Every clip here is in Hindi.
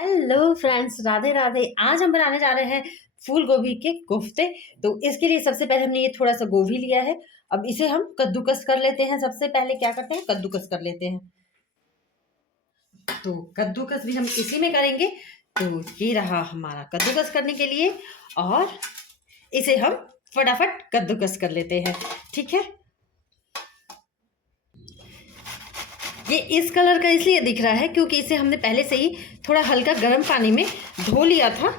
Hello friends, Radhe Radhe. आज हम बनाने जा रहे हैं फूल गोभी के कोफ्ते। तो इसके लिए सबसे पहले हमने ये थोड़ा सा गोभी लिया है। अब इसे हम कद्दूकस कर लेते हैं। सबसे पहले क्या करते हैं, कद्दूकस कर लेते हैं। तो कद्दूकस भी हम इसी में करेंगे। तो ये रहा हमारा कद्दूकस करने के लिए, और इसे हम फटाफट कद्दूकस कर लेते हैं। ठीक है, ये इस कलर का इसलिए दिख रहा है क्योंकि इसे हमने पहले से ही थोड़ा हल्का गर्म पानी में धो लिया था।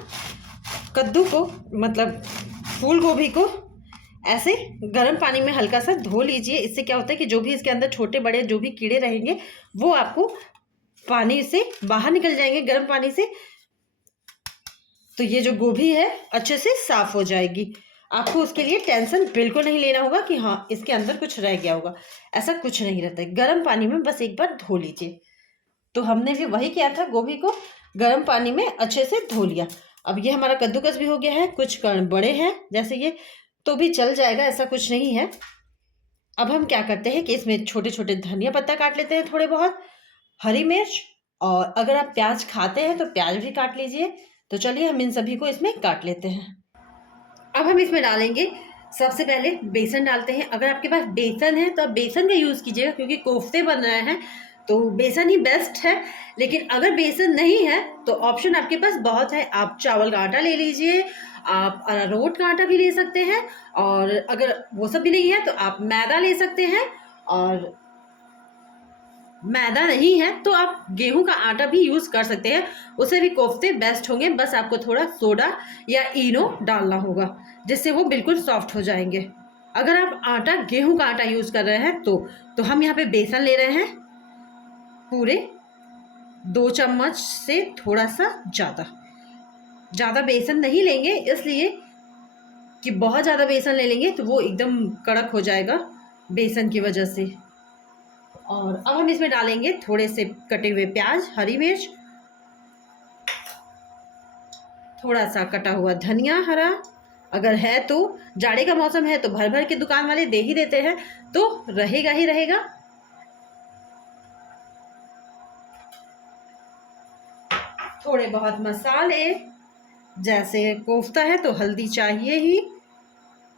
कद्दू को, मतलब फूल गोभी को, ऐसे गर्म पानी में हल्का सा धो लीजिए। इससे क्या होता है कि जो भी इसके अंदर छोटे बड़े जो भी कीड़े रहेंगे वो आपको पानी से बाहर निकल जाएंगे, गर्म पानी से। तो ये जो गोभी है अच्छे से साफ हो जाएगी। आपको उसके लिए टेंशन बिल्कुल नहीं लेना होगा कि हाँ इसके अंदर कुछ रह गया होगा। ऐसा कुछ नहीं रहता है। गर्म पानी में बस एक बार धो लीजिए। तो हमने भी वही किया था, गोभी को गर्म पानी में अच्छे से धो लिया। अब ये हमारा कद्दूकस भी हो गया है। कुछ कण बड़े हैं जैसे ये, तो भी चल जाएगा, ऐसा कुछ नहीं है। अब हम क्या करते हैं कि इसमें छोटे छोटे धनिया पत्ता काट लेते हैं, थोड़े बहुत हरी मिर्च, और अगर आप प्याज खाते हैं तो प्याज भी काट लीजिए। तो चलिए हम इन सभी को इसमें काट लेते हैं। अब हम इसमें डालेंगे, सबसे पहले बेसन डालते हैं। अगर आपके पास बेसन है तो आप बेसन का यूज़ कीजिएगा, क्योंकि कोफ्ते बन रहे हैं तो बेसन ही बेस्ट है। लेकिन अगर बेसन नहीं है तो ऑप्शन आपके पास बहुत है। आप चावल का आटा ले लीजिए, आप अरारोट का आटा भी ले सकते हैं, और अगर वो सब भी नहीं है तो आप मैदा ले सकते हैं, और मैदा नहीं है तो आप गेहूं का आटा भी यूज़ कर सकते हैं। उससे भी कोफ्ते बेस्ट होंगे। बस आपको थोड़ा सोडा या इनो डालना होगा, जिससे वो बिल्कुल सॉफ्ट हो जाएंगे। अगर आप आटा गेहूं का आटा यूज़ कर रहे हैं तो हम यहाँ पे बेसन ले रहे हैं, पूरे 2 चम्मच से थोड़ा सा ज़्यादा बेसन नहीं लेंगे, इसलिए कि बहुत ज़्यादा बेसन ले लेंगे तो वो एकदम कड़क हो जाएगा बेसन की वजह से। और अब हम इसमें डालेंगे थोड़े से कटे हुए प्याज, हरी मिर्च, थोड़ा सा कटा हुआ धनिया हरा। अगर है तो, जाड़े का मौसम है तो भर भर के दुकान वाले दे ही देते हैं, तो रहेगा ही रहेगा। थोड़े बहुत मसाले, जैसे कोफ्ता है तो हल्दी चाहिए ही,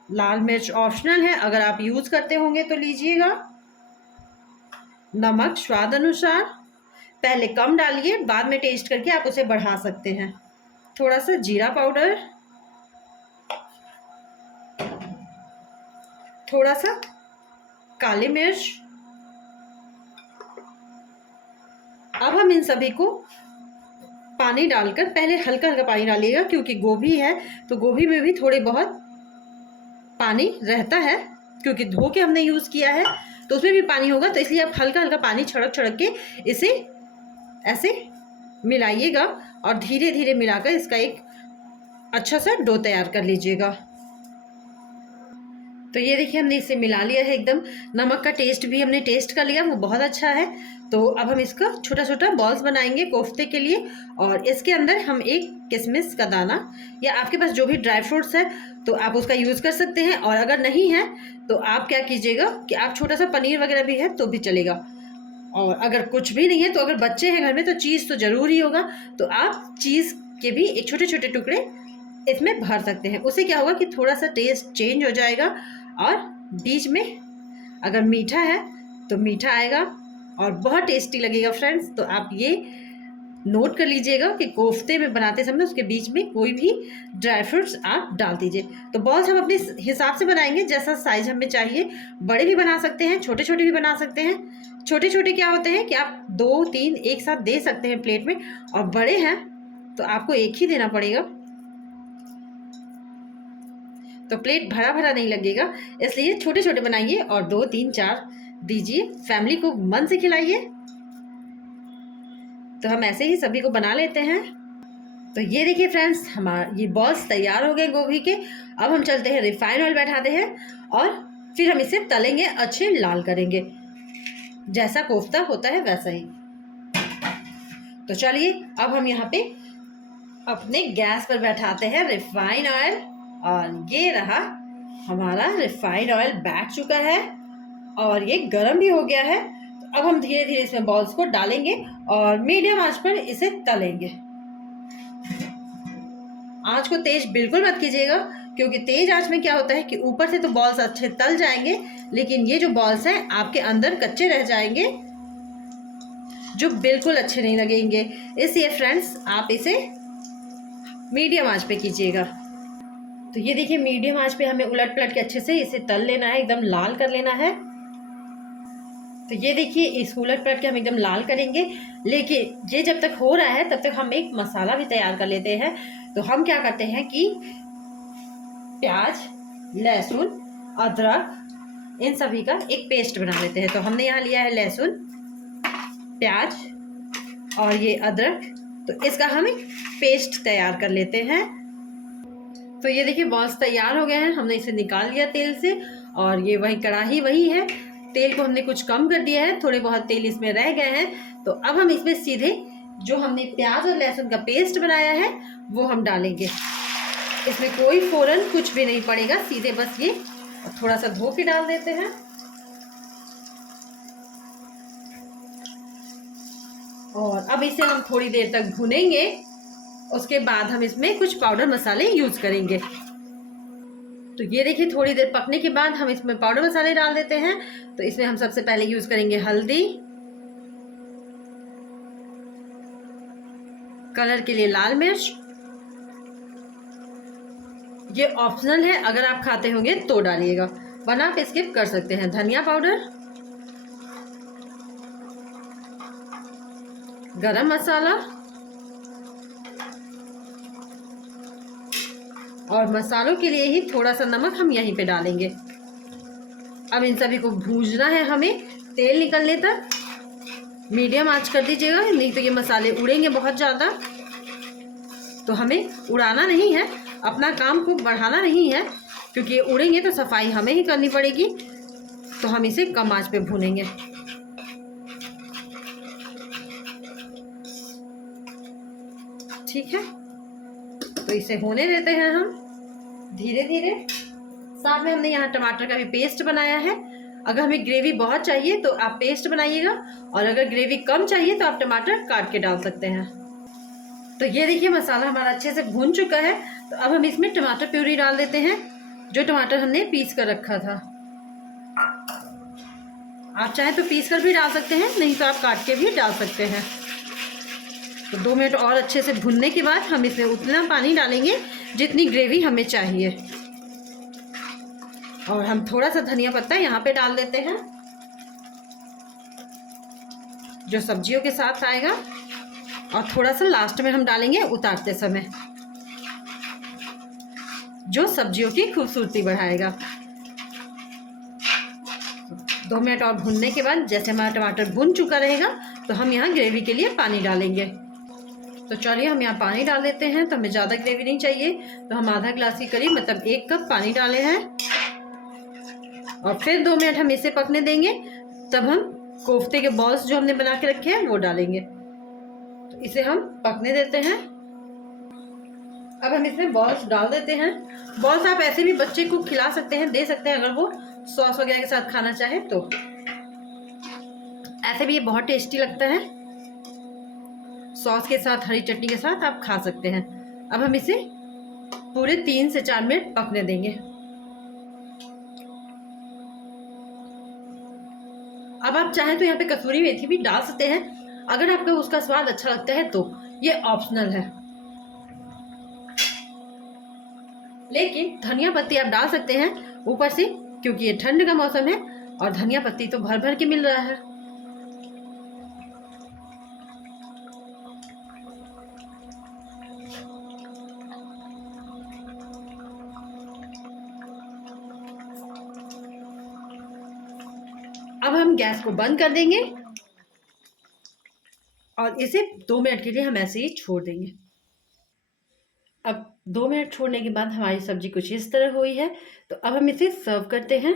लाल मिर्च ऑप्शनल है, अगर आप यूज़ करते होंगे तो लीजिएगा। नमक स्वाद अनुसार, पहले कम डालिए, बाद में टेस्ट करके आप उसे बढ़ा सकते हैं। थोड़ा सा जीरा पाउडर, थोड़ा सा काली मिर्च। अब हम इन सभी को पानी डालकर, पहले हल्का हल्का पानी डालिएगा, क्योंकि गोभी है तो गोभी में भी थोड़े बहुत पानी रहता है, क्योंकि धो के हमने यूज़ किया है तो उसमें भी पानी होगा। तो इसलिए आप हल्का हल्का पानी छिड़क छिड़क के इसे ऐसे मिलाइएगा, और धीरे धीरे मिलाकर इसका एक अच्छा सा डो तैयार कर लीजिएगा। तो ये देखिए हमने इसे मिला लिया है एकदम। नमक का टेस्ट भी हमने टेस्ट कर लिया, वो बहुत अच्छा है। तो अब हम इसका छोटा छोटा बॉल्स बनाएंगे कोफ्ते के लिए, और इसके अंदर हम एक किशमिश का दाना, या आपके पास जो भी ड्राई फ्रूट्स है तो आप उसका यूज़ कर सकते हैं। और अगर नहीं है तो आप क्या कीजिएगा कि आप छोटा सा पनीर वगैरह भी है तो भी चलेगा। और अगर कुछ भी नहीं है तो अगर बच्चे हैं घर में तो चीज़ तो ज़रूर ही होगा, तो आप चीज़ के भी एक छोटे छोटे टुकड़े इसमें भर सकते हैं। उससे क्या होगा कि थोड़ा सा टेस्ट चेंज हो जाएगा, और बीच में अगर मीठा है तो मीठा आएगा और बहुत टेस्टी लगेगा फ्रेंड्स। तो आप ये नोट कर लीजिएगा कि कोफ्ते में बनाते समय उसके बीच में कोई भी ड्राई फ्रूट्स आप डाल दीजिए। तो बॉल्स हम अपने हिसाब से बनाएंगे, जैसा साइज हमें चाहिए। बड़े भी बना सकते हैं, छोटे छोटे भी बना सकते हैं। छोटे छोटे क्या होते हैं कि आप 2-3 एक साथ दे सकते हैं प्लेट में, और बड़े हैं तो आपको एक ही देना पड़ेगा, तो प्लेट भरा भरा नहीं लगेगा। इसलिए छोटे छोटे बनाइए और 2-3-4 दीजिए, फैमिली को मन से खिलाइए। तो हम ऐसे ही सभी को बना लेते हैं। तो ये देखिए फ्रेंड्स, हमारे ये बॉल्स तैयार हो गए गोभी के। अब हम चलते हैं, रिफाइन ऑयल बैठाते हैं, और फिर हम इसे तलेंगे, अच्छे लाल करेंगे, जैसा कोफ्ता होता है वैसा ही। तो चलिए अब हम यहाँ पे अपने गैस पर बैठाते हैं रिफाइन ऑयल, और ये रहा हमारा रिफाइंड ऑयल बैठ चुका है, और ये गर्म भी हो गया है। तो अब हम धीरे धीरे इसमें बॉल्स को डालेंगे और मीडियम आंच पर इसे तलेंगे। आँच को तेज बिल्कुल मत कीजिएगा, क्योंकि तेज आँच में क्या होता है कि ऊपर से तो बॉल्स अच्छे तल जाएंगे, लेकिन ये जो बॉल्स हैं आपके अंदर कच्चे रह जाएंगे, जो बिल्कुल अच्छे नहीं लगेंगे। इसलिए फ्रेंड्स आप इसे मीडियम आंच पे कीजिएगा। तो ये देखिए मीडियम आंच पे हमें उलट पलट के अच्छे से इसे तल लेना है, एकदम लाल कर लेना है। तो ये देखिए इस उलट पलट के हम एकदम लाल करेंगे। लेकिन ये जब तक हो रहा है तब तक हम एक मसाला भी तैयार कर लेते हैं। तो हम क्या करते हैं कि प्याज, लहसुन, अदरक इन सभी का एक पेस्ट बना लेते हैं। तो हमने यहाँ लिया है लहसुन, प्याज और ये अदरक, तो इसका हम एक पेस्ट तैयार कर लेते हैं। तो ये देखिए बॉल्स तैयार हो गए हैं, हमने इसे निकाल लिया तेल से। और ये वही कढ़ाई वही है, तेल को हमने कुछ कम कर दिया है, थोड़े बहुत तेल इसमें रह गए हैं। तो अब हम इसमें सीधे जो हमने प्याज और लहसुन का पेस्ट बनाया है वो हम डालेंगे। इसमें कोई फ़ौरन कुछ भी नहीं पड़ेगा, सीधे बस ये थोड़ा सा धो के डाल देते हैं। और अब इसे हम थोड़ी देर तक भुनेंगे, उसके बाद हम इसमें कुछ पाउडर मसाले यूज करेंगे। तो ये देखिए थोड़ी देर पकने के बाद हम इसमें पाउडर मसाले डाल देते हैं। तो इसमें हम सबसे पहले यूज करेंगे हल्दी, कलर के लिए लाल मिर्च, ये ऑप्शनल है, अगर आप खाते होंगे तो डालिएगा वरना आप स्किप कर सकते हैं। धनिया पाउडर, गरम मसाला और मसालों के लिए ही थोड़ा सा नमक हम यहीं पे डालेंगे। अब इन सभी को भूनना है हमें तेल निकलने तक। मीडियम आंच कर दीजिएगा, नहीं तो ये मसाले उड़ेंगे बहुत ज़्यादा। तो हमें उड़ाना नहीं है, अपना काम को बढ़ाना नहीं है, क्योंकि ये उड़ेंगे तो सफाई हमें ही करनी पड़ेगी। तो हम इसे कम आंच पे भूनेंगे। ठीक है, तो इसे होने देते हैं हम धीरे धीरे। साथ में हमने यहाँ टमाटर का भी पेस्ट बनाया है। अगर हमें ग्रेवी बहुत चाहिए तो आप पेस्ट बनाइएगा, और अगर ग्रेवी कम चाहिए तो आप टमाटर काट के डाल सकते हैं। तो ये देखिए मसाला हमारा अच्छे से भून चुका है। तो अब हम इसमें टमाटर प्यूरी डाल देते हैं, जो टमाटर हमने पीस कर रखा था। आप चाहें तो पीस कर भी डाल सकते हैं, नहीं तो आप काट के भी डाल सकते हैं। तो 2 मिनट और अच्छे से भुनने के बाद हम इसमें उतना पानी डालेंगे जितनी ग्रेवी हमें चाहिए। और हम थोड़ा सा धनिया पत्ता यहाँ पे डाल देते हैं, जो सब्जियों के साथ आएगा। और थोड़ा सा लास्ट में हम डालेंगे उतारते समय, जो सब्जियों की खूबसूरती बढ़ाएगा। 2 मिनट और भुनने के बाद जैसे हमारा टमाटर भुन चुका रहेगा तो हम यहाँ ग्रेवी के लिए पानी डालेंगे। तो चलिए हम यहाँ पानी डाल देते हैं। तो हमें ज़्यादा ग्रेवी नहीं चाहिए, तो हम आधा गिलास के करीब मतलब 1 कप पानी डाले हैं। और फिर 2 मिनट हम इसे पकने देंगे, तब हम कोफ्ते के बॉल्स जो हमने बना के रखे हैं वो डालेंगे। तो इसे हम पकने देते हैं। अब हम इसमें बॉल्स डाल देते हैं। बॉल्स आप ऐसे भी बच्चे को खिला सकते हैं, दे सकते हैं, अगर वो सॉस वगैरह के साथ खाना चाहे तो। ऐसे भी ये बहुत टेस्टी लगता है, सॉस के साथ, हरी चटनी के साथ आप खा सकते हैं। अब हम इसे पूरे 3 से 4 मिनट पकने देंगे। अब आप चाहें तो यहाँ पे कसूरी मेथी भी डाल सकते हैं, अगर आपको उसका स्वाद अच्छा लगता है तो। ये ऑप्शनल है, लेकिन धनिया पत्ती आप डाल सकते हैं ऊपर से, क्योंकि ये ठंड का मौसम है और धनिया पत्ती तो भर भर के मिल रहा है। अब हम गैस को बंद कर देंगे और इसे 2 मिनट के लिए हम ऐसे ही छोड़ देंगे। अब 2 मिनट छोड़ने के बाद हमारी सब्जी कुछ इस तरह हुई है। तो अब हम इसे सर्व करते हैं।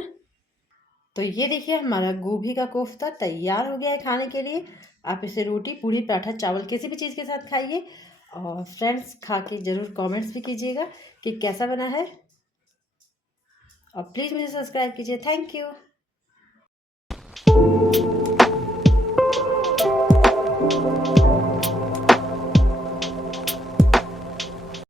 तो ये देखिए हमारा गोभी का कोफ्ता तैयार हो गया है खाने के लिए। आप इसे रोटी, पूड़ी, पराठा, चावल किसी भी चीज़ के साथ खाइए। और फ्रेंड्स खा के ज़रूर कमेंट्स भी कीजिएगा कि कैसा बना है। और प्लीज़ मुझे सब्सक्राइब कीजिए। Thank you.